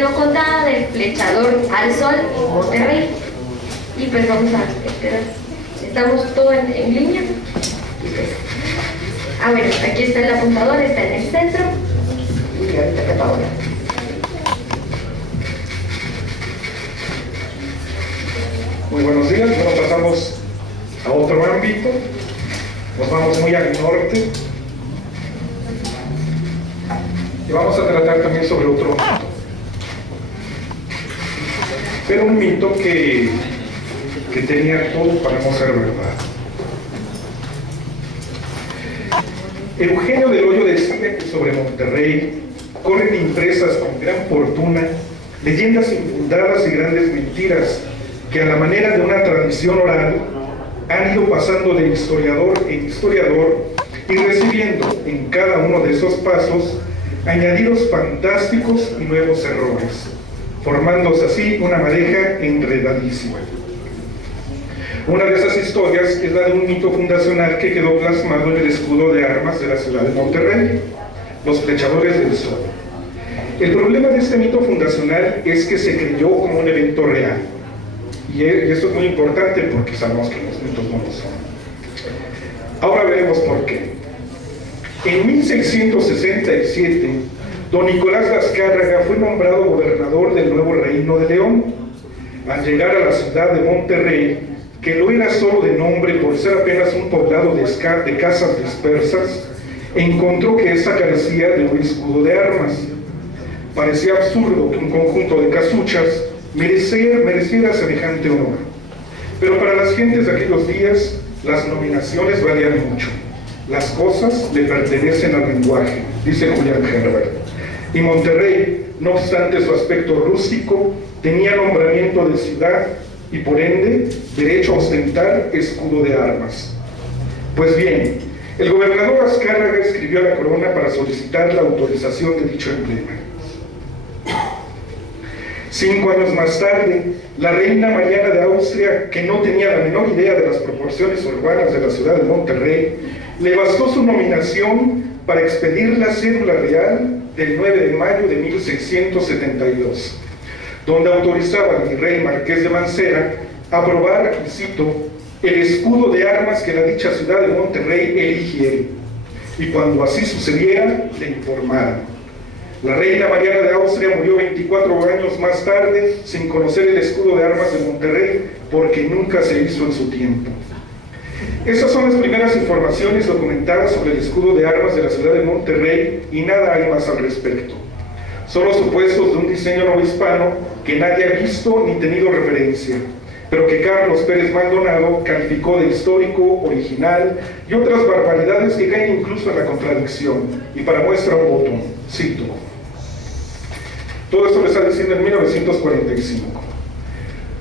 No contaba del flechador al sol en Monterrey. Y pues vamos a esperar. Estamos todo en línea. Y pues, bueno, aquí está el apuntador, está en el centro. Y ahorita te apago. Muy buenos días, bueno, pasamos a otro ámbito, nos vamos muy al norte y vamos a tratar también sobre otro mito, pero un mito que tenía todo para no ser verdad. Eugenio del Hoyo decía que sobre Monterrey corren impresas con gran fortuna leyendas infundadas y grandes mentiras que a la manera de una tradición oral han ido pasando de historiador en historiador y recibiendo en cada uno de esos pasos añadidos fantásticos y nuevos errores, formándose así una madeja enredadísima. Una de esas historias es la de un mito fundacional que quedó plasmado en el escudo de armas de la ciudad de Monterrey, los flechadores del sol. El problema de este mito fundacional es que se creyó como un evento real. Y esto es muy importante porque sabemos que los mitos no lo son. Ahora veremos por qué. En 1667, don Nicolás de Azcárraga fue nombrado gobernador del nuevo Reino de León. Al llegar a la ciudad de Monterrey, que lo era solo de nombre por ser apenas un poblado de casas dispersas, encontró que esta carecía de un escudo de armas. Parecía absurdo que un conjunto de casuchas mereciera semejante honor. Pero para las gentes de aquellos días, las nominaciones valían mucho. Las cosas le pertenecen al lenguaje, dice Julián Herbert. Y Monterrey, no obstante su aspecto rústico, tenía nombramiento de ciudad y por ende derecho a ostentar escudo de armas. Pues bien, el gobernador Azcárraga escribió a la corona para solicitar la autorización de dicho emblema. 5 años más tarde, la reina Mariana de Austria, que no tenía la menor idea de las proporciones urbanas de la ciudad de Monterrey, le bastó su nominación para expedir la cédula real del 9 de mayo de 1672, donde autorizaba al virrey Marqués de Mancera a aprobar, y cito, el escudo de armas que la dicha ciudad de Monterrey eligiera, y cuando así sucediera, le informara. La reina Mariana de Austria murió 24 años más tarde sin conocer el escudo de armas de Monterrey porque nunca se hizo en su tiempo. Esas son las primeras informaciones documentadas sobre el escudo de armas de la ciudad de Monterrey y nada hay más al respecto. Son los supuestos de un diseño novohispano que nadie ha visto ni tenido referencia, pero que Carlos Pérez Maldonado calificó de histórico, original y otras barbaridades que caen incluso en la contradicción. Y para muestra un botón, cito. Todo esto lo está diciendo en 1945.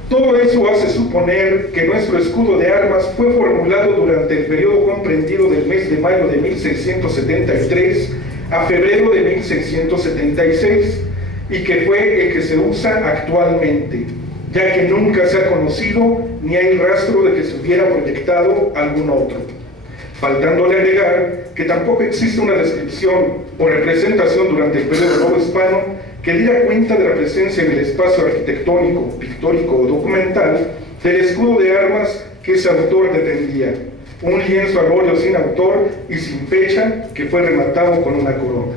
Todo eso hace suponer que nuestro escudo de armas fue formulado durante el periodo comprendido del mes de mayo de 1673 a febrero de 1676 y que fue el que se usa actualmente, ya que nunca se ha conocido ni hay rastro de que se hubiera proyectado algún otro. Faltándole agregar que tampoco existe una descripción o representación durante el periodo novohispano que diera cuenta de la presencia en el espacio arquitectónico, pictórico o documental del escudo de armas que ese autor defendía, un lienzo al óleo sin autor y sin fecha que fue rematado con una corona.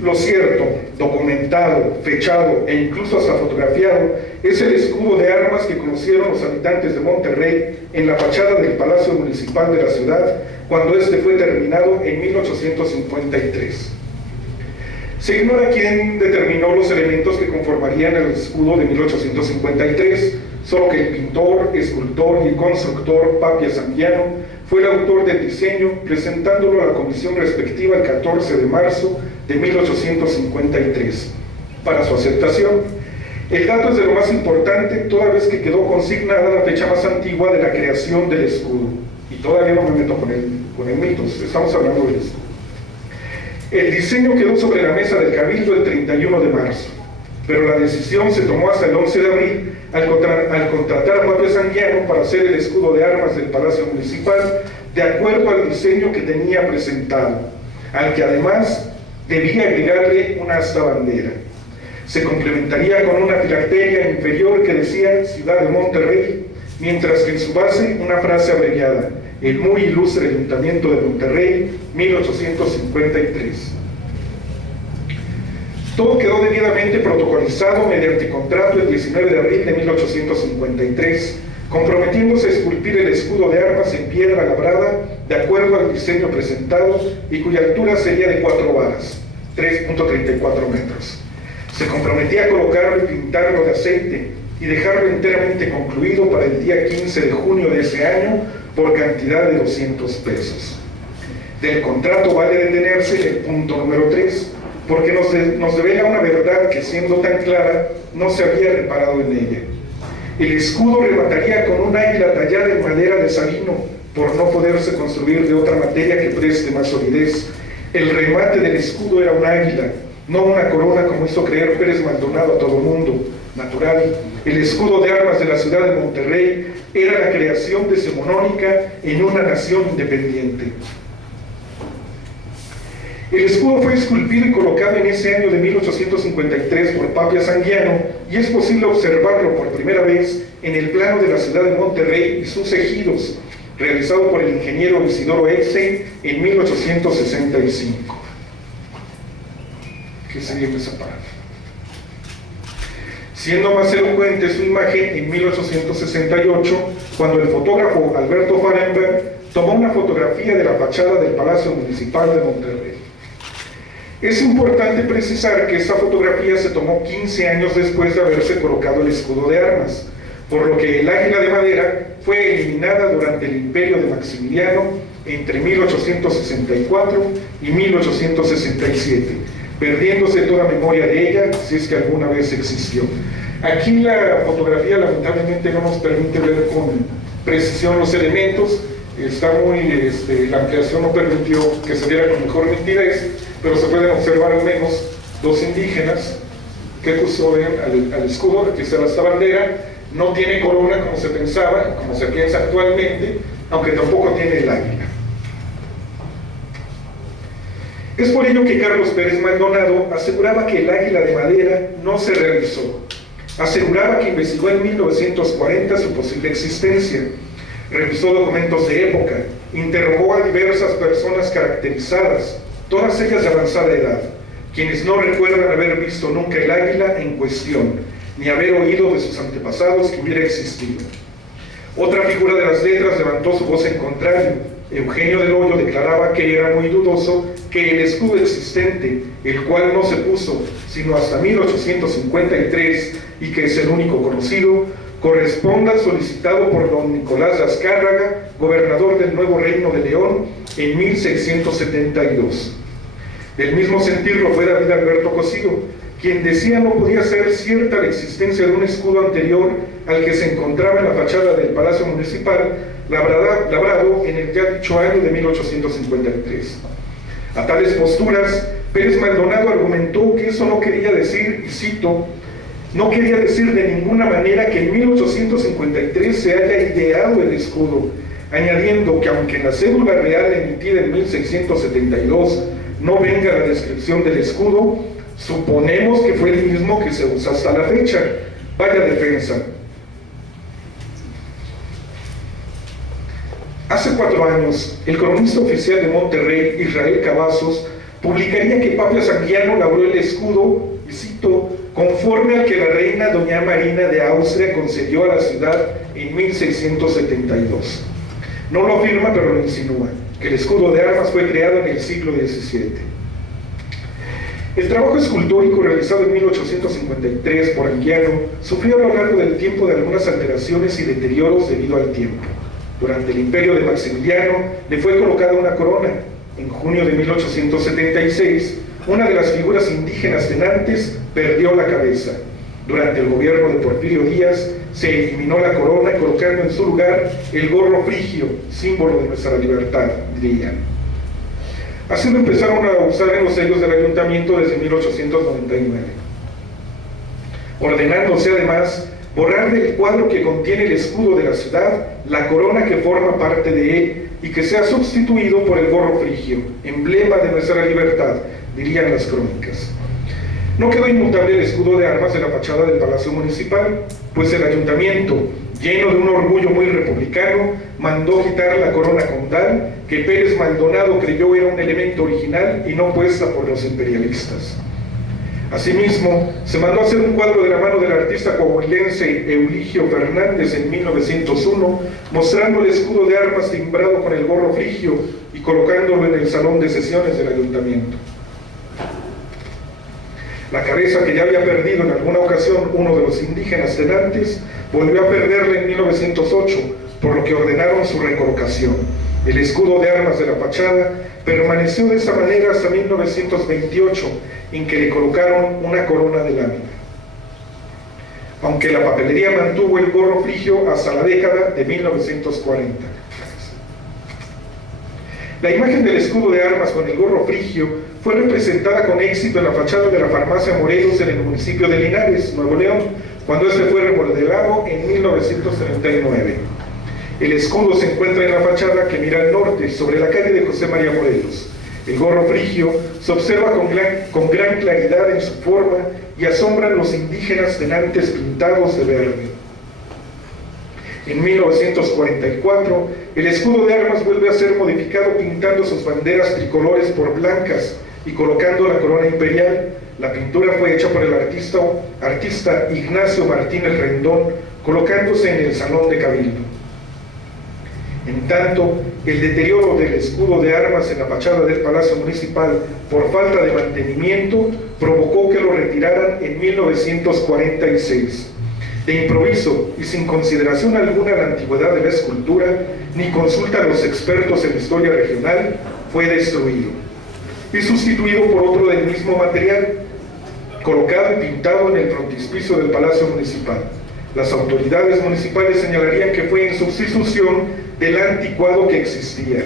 Lo cierto, documentado, fechado e incluso hasta fotografiado es el escudo de armas que conocieron los habitantes de Monterrey en la fachada del Palacio Municipal de la ciudad cuando este fue terminado en 1853. Se ignora quién determinó los elementos que conformarían el escudo de 1853, solo que el pintor, escultor y constructor Papia Sanguiano fue el autor del diseño, presentándolo a la comisión respectiva el 14 de marzo de 1853 para su aceptación. El dato es de lo más importante, toda vez que quedó consignada la fecha más antigua de la creación del escudo. Y todavía no me meto con el mito, estamos hablando de esto. El diseño quedó sobre la mesa del Cabildo el 31 de marzo, pero la decisión se tomó hasta el 11 de abril al contratar a Papia Sanguiano para hacer el escudo de armas del Palacio Municipal de acuerdo al diseño que tenía presentado, al que además debía agregarle una asta bandera. Se complementaría con una filacteria inferior que decía Ciudad de Monterrey, mientras que en su base una frase abreviada: el muy ilustre Ayuntamiento de Monterrey, 1853. Todo quedó debidamente protocolizado mediante contrato el 19 de abril de 1853, comprometiéndose a esculpir el escudo de armas en piedra labrada de acuerdo al diseño presentado y cuya altura sería de 4 varas, 3.34 metros. Se comprometía a colocarlo y pintarlo de aceite y dejarlo enteramente concluido para el día 15 de junio de ese año por cantidad de 200 pesos. Del contrato vale detenerse el punto número 3, porque nos revela una verdad que, siendo tan clara, no se había reparado en ella. El escudo remataría con un águila tallada en madera de sabino, por no poderse construir de otra materia que preste más solidez. El remate del escudo era un águila, no una corona como hizo creer Pérez Maldonado a todo mundo. Natural, el escudo de armas de la ciudad de Monterrey era la creación decimonónica en una nación independiente. El escudo fue esculpido y colocado en ese año de 1853 por Papia Sanguiano, y es posible observarlo por primera vez en el plano de la ciudad de Monterrey y sus ejidos, realizado por el ingeniero Isidoro Epstein en 1865. ¿Qué sería esa parte? Siendo más elocuente su imagen en 1868, cuando el fotógrafo Alberto Fahrenberg tomó una fotografía de la fachada del Palacio Municipal de Monterrey. Es importante precisar que esta fotografía se tomó 15 años después de haberse colocado el escudo de armas, por lo que el águila de madera fue eliminada durante el imperio de Maximiliano entre 1864 y 1867, perdiéndose toda memoria de ella, si es que alguna vez existió. Aquí la fotografía lamentablemente no nos permite ver con precisión los elementos, está la ampliación no permitió que se viera con mejor nitidez, pero se pueden observar al menos 2 indígenas que custodian al escudo. Aquí está esta bandera, no tiene corona como se pensaba, como se piensa actualmente, aunque tampoco tiene el águila. Es por ello que Carlos Pérez Maldonado aseguraba que el águila de madera no se realizó. Aseguraba que investigó en 1940 su posible existencia, revisó documentos de época, interrogó a diversas personas caracterizadas, todas ellas de avanzada edad, quienes no recuerdan haber visto nunca el águila en cuestión, ni haber oído de sus antepasados que hubiera existido. Otra figura de las letras levantó su voz en contrario. Eugenio del Hoyo declaraba que era muy dudoso que el escudo existente, el cual no se puso sino hasta 1853 y que es el único conocido, corresponda al solicitado por don Nicolás de Azcárraga, gobernador del Nuevo Reino de León, en 1672. Del mismo sentir lo fue David Alberto Cosío, quien decía no podía ser cierta la existencia de un escudo anterior al que se encontraba en la fachada del Palacio Municipal, labrado en el ya dicho año de 1853. A tales posturas, Pérez Maldonado argumentó que eso no quería decir, y cito, no quería decir de ninguna manera que en 1853 se haya ideado el escudo, añadiendo que aunque en la cédula real emitida en 1672 no venga la descripción del escudo, suponemos que fue el mismo que se usa hasta la fecha. Vaya defensa. Hace 4 años, el cronista oficial de Monterrey, Israel Cavazos, publicaría que Papia Sanguiano labró el escudo, y cito, conforme al que la reina doña Marina de Austria concedió a la ciudad en 1672. No lo afirma, pero lo insinúa, que el escudo de armas fue creado en el siglo XVII. El trabajo escultórico realizado en 1853 por Anguiano sufrió a lo largo del tiempo de algunas alteraciones y deterioros debido al tiempo. Durante el imperio de Maximiliano le fue colocada una corona. En junio de 1876, una de las figuras indígenas tenantes perdió la cabeza. Durante el gobierno de Porfirio Díaz se eliminó la corona, colocando en su lugar el gorro frigio, símbolo de nuestra libertad, dirían. Así lo empezaron a usar en los sellos del ayuntamiento desde 1899, ordenándose además borrar del cuadro que contiene el escudo de la ciudad la corona que forma parte de él y que sea sustituido por el gorro frigio, emblema de nuestra libertad, dirían las crónicas. No quedó inmutable el escudo de armas de la fachada del Palacio Municipal, pues el ayuntamiento, lleno de un orgullo muy republicano, mandó quitar la corona condal, que Pérez Maldonado creyó era un elemento original y no puesta por los imperialistas. Asimismo, se mandó hacer un cuadro de la mano del artista coahuilense Euligio Fernández en 1901, mostrando el escudo de armas timbrado con el gorro frigio y colocándolo en el salón de sesiones del ayuntamiento. La cabeza que ya había perdido en alguna ocasión uno de los indígenas tenantes, volvió a perderla en 1908, por lo que ordenaron su recolocación. El escudo de armas de la fachada permaneció de esa manera hasta 1928, en que le colocaron una corona de lámina. Aunque la papelería mantuvo el gorro frigio hasta la década de 1940. La imagen del escudo de armas con el gorro frigio fue representada con éxito en la fachada de la farmacia Morelos en el municipio de Linares, Nuevo León, cuando este fue remodelado en 1939. El escudo se encuentra en la fachada que mira al norte, sobre la calle de José María Morelos. El gorro frigio se observa con gran claridad en su forma y asombran los indígenas tenantes pintados de verde. En 1944, el escudo de armas vuelve a ser modificado pintando sus banderas tricolores por blancas y colocando la corona imperial. La pintura fue hecha por el artista Ignacio Martínez Rendón, colocándose en el Salón de Cabildo. En tanto, el deterioro del escudo de armas en la fachada del Palacio Municipal por falta de mantenimiento provocó que lo retiraran en 1946. De improviso y sin consideración alguna a la antigüedad de la escultura, ni consulta a los expertos en historia regional, fue destruido y sustituido por otro del mismo material, colocado y pintado en el frontispicio del Palacio Municipal. Las autoridades municipales señalarían que fue en sustitución del anticuado que existía.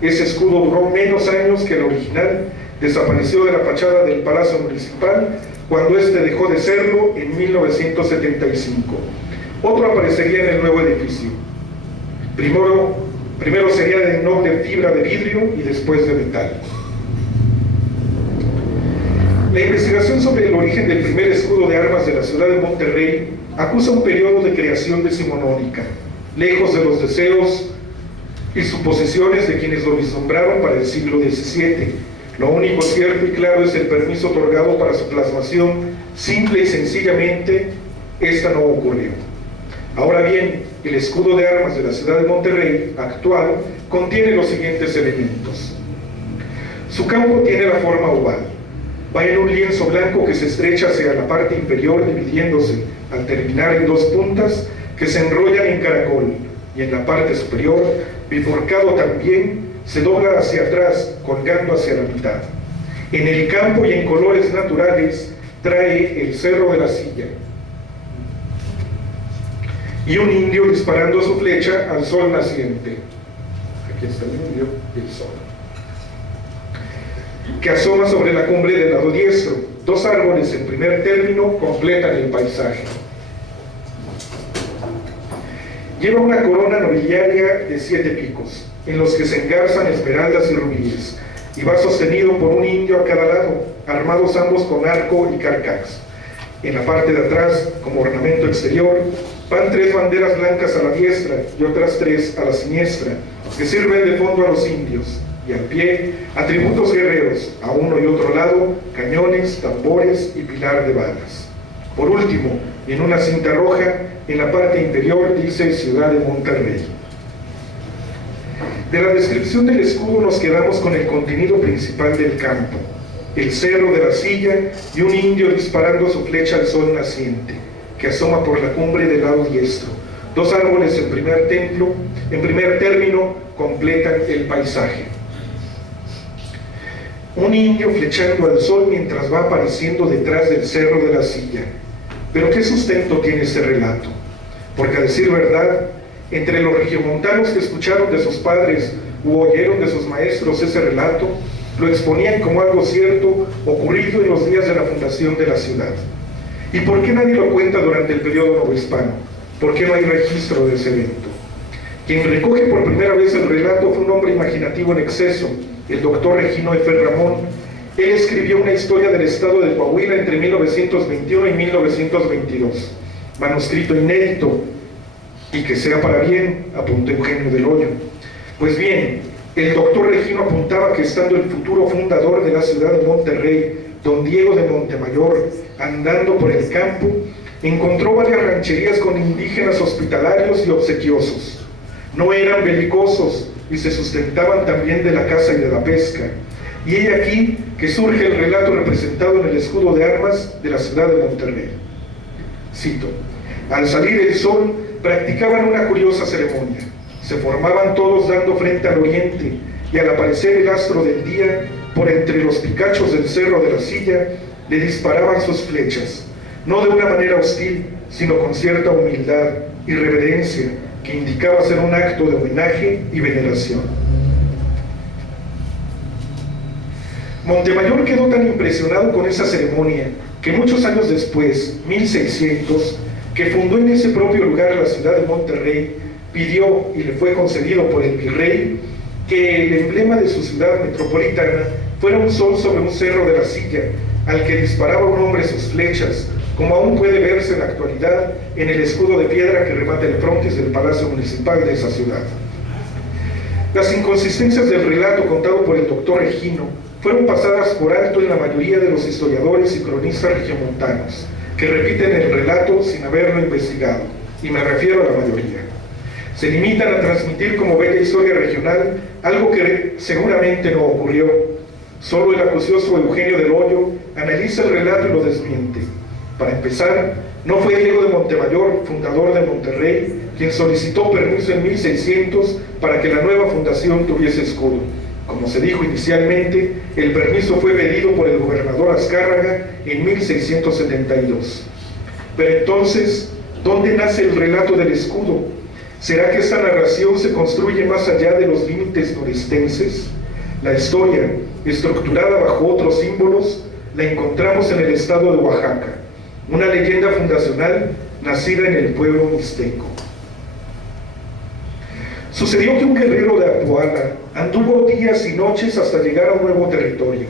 Ese escudo duró menos años que el original, desapareció de la fachada del Palacio Municipal cuando este dejó de serlo en 1975. Otro aparecería en el nuevo edificio. Primero sería de noble fibra de vidrio y después de metal. La investigación sobre el origen del primer escudo de armas de la ciudad de Monterrey acusa un periodo de creación decimonónica, lejos de los deseos y suposiciones de quienes lo vislumbraron para el siglo XVII. Lo único cierto y claro es el permiso otorgado para su plasmación. Simple y sencillamente, esta no ocurrió. Ahora bien, el escudo de armas de la ciudad de Monterrey actual contiene los siguientes elementos. Su campo tiene la forma oval. Va en un lienzo blanco que se estrecha hacia la parte inferior, dividiéndose al terminar en dos puntas que se enrollan en caracol, y en la parte superior, bifurcado también, se dobla hacia atrás, colgando hacia la mitad. En el campo y en colores naturales trae el cerro de la silla y un indio disparando su flecha al sol naciente. Aquí está el indio y el sol, que asoma sobre la cumbre del lado diestro. Dos árboles en primer término completan el paisaje. Lleva una corona nobiliaria de 7 picos, en los que se engarzan esmeraldas y rubíes, y va sostenido por un indio a cada lado, armados ambos con arco y carcaj. En la parte de atrás, como ornamento exterior, van 3 banderas blancas a la diestra y otras 3 a la siniestra, que sirven de fondo a los indios, y al pie, atributos guerreros, a uno y otro lado, cañones, tambores y pilar de balas. Por último, en una cinta roja, en la parte inferior dice Ciudad de Monterrey. De la descripción del escudo nos quedamos con el contenido principal del campo: el cerro de la silla y un indio disparando su flecha al sol naciente, que asoma por la cumbre del lado diestro. 2 árboles en primer término completan el paisaje. Un indio flechando al sol mientras va apareciendo detrás del cerro de la silla. Pero ¿qué sustento tiene ese relato? Porque a decir verdad, entre los regiomontanos que escucharon de sus padres u oyeron de sus maestros ese relato, lo exponían como algo cierto, ocurrido en los días de la fundación de la ciudad. ¿Y por qué nadie lo cuenta durante el periodo novohispano? ¿Por qué no hay registro de ese evento? Quien recoge por primera vez el relato fue un hombre imaginativo en exceso, el doctor Regino F. Ramón, Él escribió una historia del estado de Coahuila entre 1921 y 1922, manuscrito inédito, y que sea para bien, apuntó Eugenio del Hoyo. Pues bien, el doctor Regino apuntaba que estando el futuro fundador de la ciudad de Monterrey, don Diego de Montemayor, andando por el campo, encontró varias rancherías con indígenas hospitalarios y obsequiosos. No eran belicosos y se sustentaban también de la caza y de la pesca. Y he aquí que surge el relato representado en el escudo de armas de la ciudad de Monterrey. Cito: al salir el sol, practicaban una curiosa ceremonia. Se formaban todos dando frente al oriente, y al aparecer el astro del día, por entre los picachos del cerro de la Silla, le disparaban sus flechas, no de una manera hostil, sino con cierta humildad y reverencia, que indicaba ser un acto de homenaje y veneración. Montemayor quedó tan impresionado con esa ceremonia que muchos años después, 1600, que fundó en ese propio lugar la ciudad de Monterrey, pidió y le fue concedido por el virrey que el emblema de su ciudad metropolitana fuera un sol sobre un cerro de la Silla, al que disparaba un hombre sus flechas, como aún puede verse en la actualidad en el escudo de piedra que remata el frontis del Palacio Municipal de esa ciudad. Las inconsistencias del relato contado por el doctor Regino fueron pasadas por alto en la mayoría de los historiadores y cronistas regiomontanos, que repiten el relato sin haberlo investigado, y me refiero a la mayoría. Se limitan a transmitir como bella historia regional algo que seguramente no ocurrió. Solo el acucioso Eugenio del Hoyo analiza el relato y lo desmiente. Para empezar, no fue Diego de Montemayor, fundador de Monterrey, quien solicitó permiso en 1600 para que la nueva fundación tuviese escudo. Como se dijo inicialmente, el permiso fue pedido por el gobernador Azcárraga en 1672. Pero entonces, ¿dónde nace el relato del escudo? ¿Será que esta narración se construye más allá de los límites norestenses? La historia, estructurada bajo otros símbolos, la encontramos en el estado de Oaxaca, una leyenda fundacional nacida en el pueblo mixteco. Sucedió que un guerrero de Apuala anduvo días y noches hasta llegar a un nuevo territorio.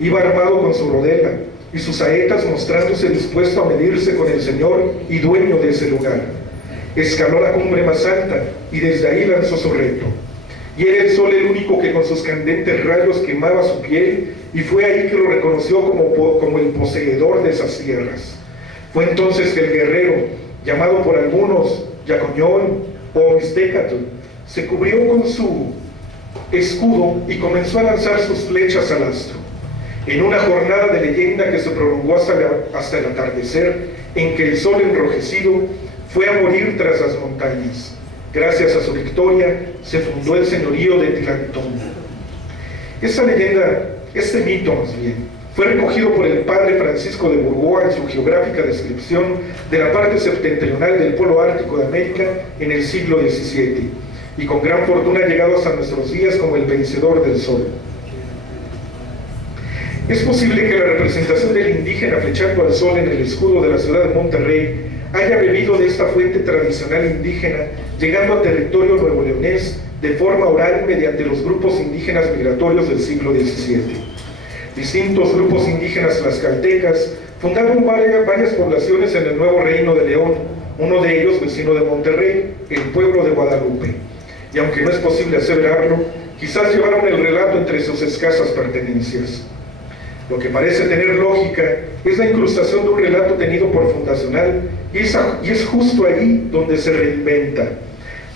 Iba armado con su rodela y sus saetas, mostrándose dispuesto a medirse con el señor y dueño de ese lugar. Escaló la cumbre más alta y desde ahí lanzó su reto. Y era el sol el único que con sus candentes rayos quemaba su piel, y fue ahí que lo reconoció como el poseedor de esas tierras. Fue entonces que el guerrero, llamado por algunos Yacoñol o Mixtecatl, se cubrió con su escudo y comenzó a lanzar sus flechas al astro. En una jornada de leyenda que se prolongó hasta el atardecer, en que el sol enrojecido fue a morir tras las montañas. Gracias a su victoria se fundó el señorío de Tlantongo. Esta leyenda, este mito más bien, fue recogido por el padre Francisco de Burgoa en su geográfica descripción de la parte septentrional del polo ártico de América en el siglo XVII, y con gran fortuna ha llegado hasta nuestros días como el vencedor del sol. Es posible que la representación del indígena flechando al sol en el escudo de la ciudad de Monterrey haya bebido de esta fuente tradicional indígena, llegando a territorio nuevoleonés de forma oral mediante los grupos indígenas migratorios del siglo XVII. Distintos grupos indígenas tlaxcaltecas fundaron varias poblaciones en el nuevo Reino de León, uno de ellos vecino de Monterrey, el pueblo de Guadalupe. Y aunque no es posible aseverarlo, quizás llevaron el relato entre sus escasas pertenencias. Lo que parece tener lógica es la incrustación de un relato tenido por fundacional, y es justo ahí donde se reinventa.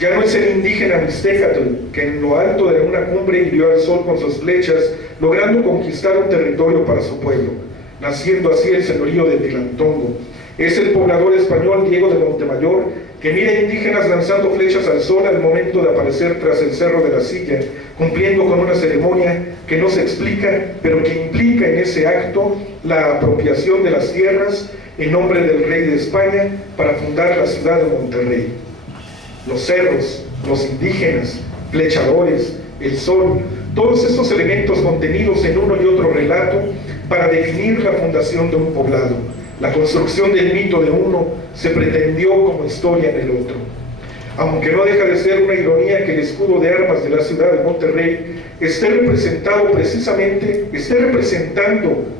Ya no es el indígena Mixtecatl, que en lo alto de una cumbre hirió al sol con sus flechas, logrando conquistar un territorio para su pueblo, naciendo así el señorío de Tlantongo. Es el poblador español Diego de Montemayor, que mira indígenas lanzando flechas al sol al momento de aparecer tras el cerro de la Silla, cumpliendo con una ceremonia que no se explica, pero que implica en ese acto la apropiación de las tierras en nombre del rey de España para fundar la ciudad de Monterrey. Los cerros, los indígenas, flechadores, el sol, todos estos elementos contenidos en uno y otro relato para definir la fundación de un poblado. La construcción del mito de uno se pretendió como historia en el otro. aunque no deja de ser una ironía que el escudo de armas de la ciudad de Monterrey esté representando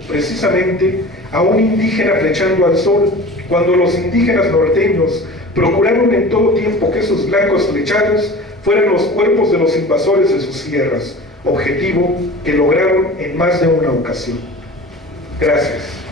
precisamente a un indígena flechando al sol, cuando los indígenas norteños procuraron en todo tiempo que esos blancos flechados fueran los cuerpos de los invasores de sus tierras, objetivo que lograron en más de una ocasión. Gracias.